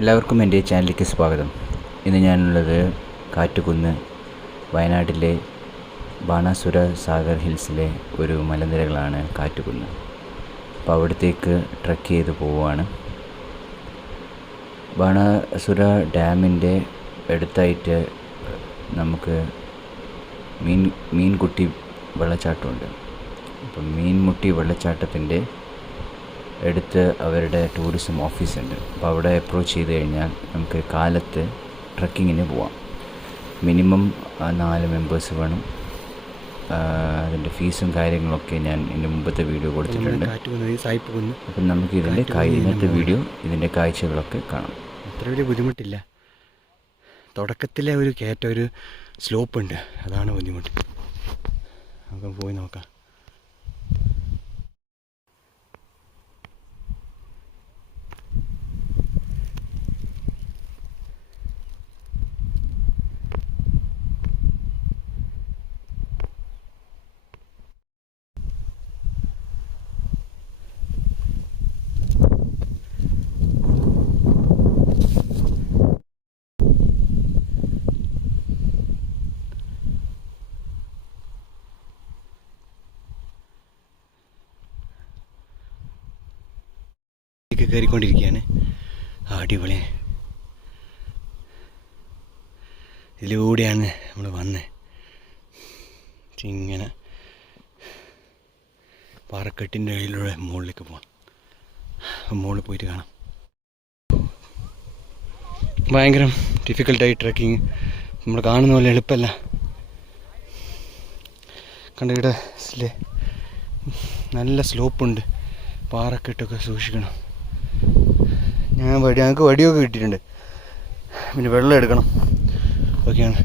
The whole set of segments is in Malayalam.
എല്ലാവർക്കും എൻ്റെ ചാനലിലേക്ക് സ്വാഗതം. ഇന്ന് ഞാനുള്ളത് കാറ്റുകുന്ന്, വയനാട്ടിലെ ബാണാസുര സാഗർ ഹിൽസിലെ ഒരു മലനിരകളാണ് കാറ്റുകുന്ന്. അപ്പോൾ അവിടത്തേക്ക് ട്രക്ക് ചെയ്ത് പോവുകയാണ്. ബാണാസുര ഡാമിൻ്റെ അടുത്തായിട്ട് നമുക്ക് മീൻകുട്ടി വെള്ളച്ചാട്ടമുണ്ട്. അപ്പം മീൻമുട്ടി വെള്ളച്ചാട്ടത്തിൻ്റെ അടുത്ത് അവരുടെ ടൂറിസം ഓഫീസുണ്ട്. അപ്പോൾ അവിടെ അപ്രോച്ച് ചെയ്ത് കഴിഞ്ഞാൽ നമുക്ക് കാലത്ത് ട്രക്കിങ്ങിന് പോവാം. മിനിമം 4 മെമ്പേഴ്സ് വേണം. അതിൻ്റെ ഫീസും കാര്യങ്ങളൊക്കെ ഞാൻ ഇതിൻ്റെ മുമ്പത്തെ വീഡിയോ കൊടുത്തിട്ടുണ്ട്. അപ്പം നമുക്ക് ഇന്നത്തെ വീഡിയോ ഇതിൻ്റെ കാഴ്ചകളൊക്കെ കാണാം. അത്ര വലിയ ബുദ്ധിമുട്ടില്ല. തുടക്കത്തിലെ ഒരു ഒരു സ്ലോപ്പ് ഉണ്ട്, അതാണ് ബുദ്ധിമുട്ട്. നമുക്ക് പോയി നോക്കാം. കയറിക്കൊണ്ടിരിക്കുകയാണ്. അടിപൊളി. ഇതിലൂടെയാണ് നമ്മൾ വന്നത്. ഇങ്ങനെ പാറക്കെട്ടിൻ്റെ ഇടയിലൂടെ മുകളിലേക്ക് പോകാം. മുകളിൽ പോയിട്ട് കാണാം. ഭയങ്കര ഡിഫിക്കൽട്ടായി ട്രക്കിങ്. നമ്മൾ കാണുന്ന പോലെ എളുപ്പമല്ല. കണ്ടിവിടെ നല്ല സ്ലോപ്പുണ്ട്. പാറക്കെട്ടൊക്കെ സൂക്ഷിക്കണം. ഞങ്ങൾക്ക് വടിയൊക്കെ കിട്ടിയിട്ടുണ്ട്. പിന്നെ വെള്ളം എടുക്കണം ഒക്കെയാണ്.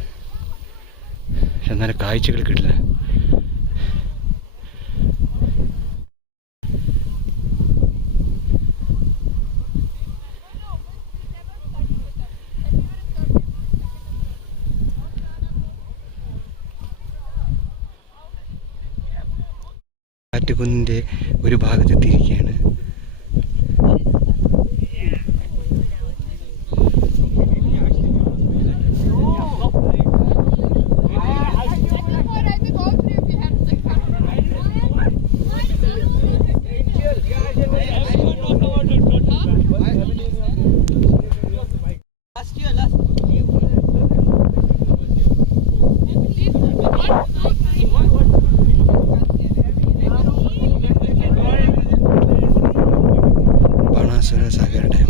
പക്ഷെ എന്നാലും കാഴ്ചകൾ കിട്ടില്ല. കാറ്റുകുന്നിൻ്റെ ഒരു ഭാഗത്തെത്തിയിരിക്കുകയാണ്. Banasura Sagar dam.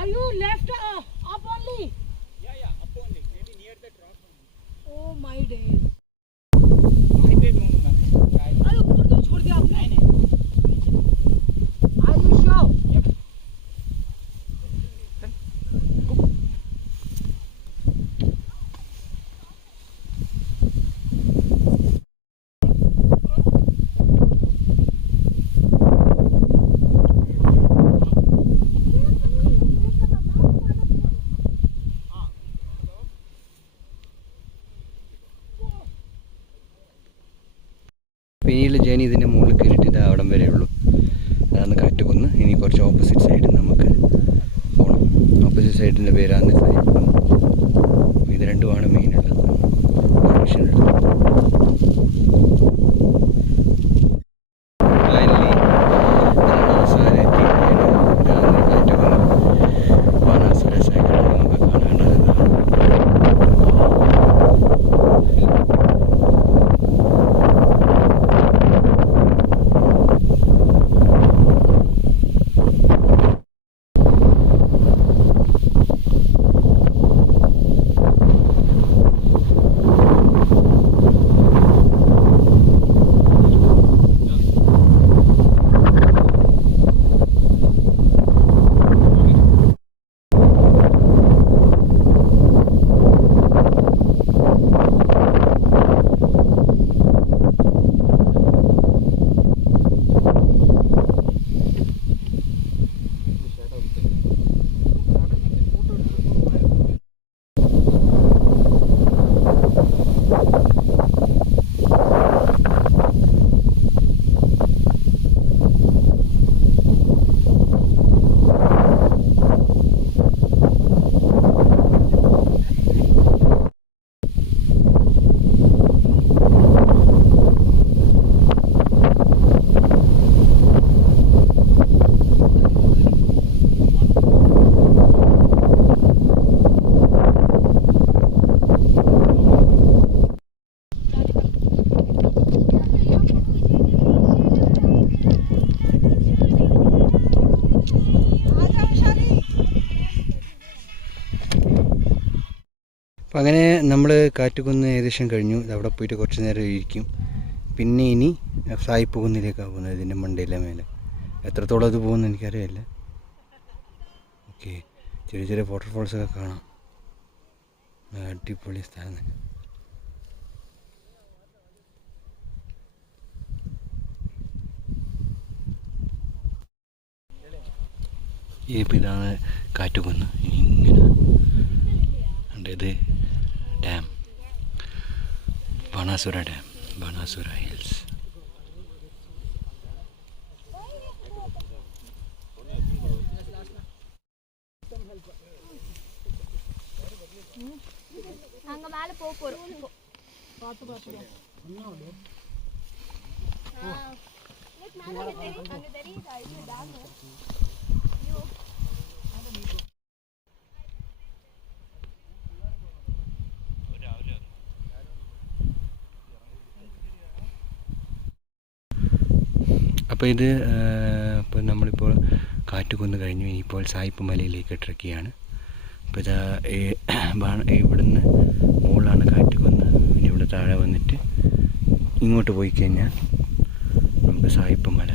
Are you left up only? Yeah, up only. Maybe near the drop. Oh my days. Highway में हूँ मैं. अरे ऊपर तो छोड़ दिया आपने. नहीं. Are you sure? Yep. പിന്നീട് ജേണി ഇതിൻ്റെ മുകളിൽ കയറിയിട്ട് ഇത് അവിടം വരെ ഉള്ളൂ. അതാണ് കാറ്റുകുന്ന്. ഇനി കുറച്ച് ഓപ്പോസിറ്റ് സൈഡിൽ നമുക്ക് പോകണം. ഓപ്പോസിറ്റ് സൈഡിൻ്റെ പേരാണ് സായിപ്പുകുന്ന്. ഇത് രണ്ടുമാണ് മെയിനുള്ളത്, ഓപ്ഷനുള്ളത്. ഫൈനലി അവസാനം എത്തിയിരിക്കുകയാണ്. ഇതാണ് കാറ്റുകുന്ന്. ബാണാസുര സാഗർ നമുക്ക് കാണേണ്ടത്. आजा वैशाली അപ്പം അങ്ങനെ നമ്മൾ കാറ്റുകുന്ന് ഏകദേശം കഴിഞ്ഞു. അവിടെ പോയിട്ട് കുറച്ച് നേരം ഇരിക്കും. പിന്നെ ഇനി സായിപ്പ് കുന്നിലേക്കാണ് പോകുന്നത്. ഇതിൻ്റെ മണ്ടയിലെ മേലെ എത്രത്തോളം അത് പോകുമെന്ന് എനിക്കറിയില്ല. ഓക്കെ, ചെറിയ ചെറിയ വാട്ടർഫോൾസൊക്കെ കാണാം. അടിപൊളി സ്ഥലം തന്നെ. ഇപ്പം ഇതാണ് കാറ്റുകുന്ന്. ഇനി ഇങ്ങനെ ഉണ്ട്. ഇത് dam, Banasura dam, Banasura hills. அங்க மேல போறோம். അപ്പോൾ ഇത് ഇപ്പോൾ നമ്മളിപ്പോൾ കാറ്റുകുന്ന് കഴിഞ്ഞു. ഇനിയിപ്പോൾ സായിപ്പ് മലയിലേക്ക് ട്രെക്ക് ചെയ്യാണ്. അപ്പോൾ ഇതാ ഇവിടുന്ന് മുകളിലാണ് കാറ്റുകുന്ന്. ഇനി ഇവിടെ താഴെ വന്നിട്ട് ഇങ്ങോട്ട് പോയി കഴിഞ്ഞാൽ നമുക്ക് സായിപ്പ് മല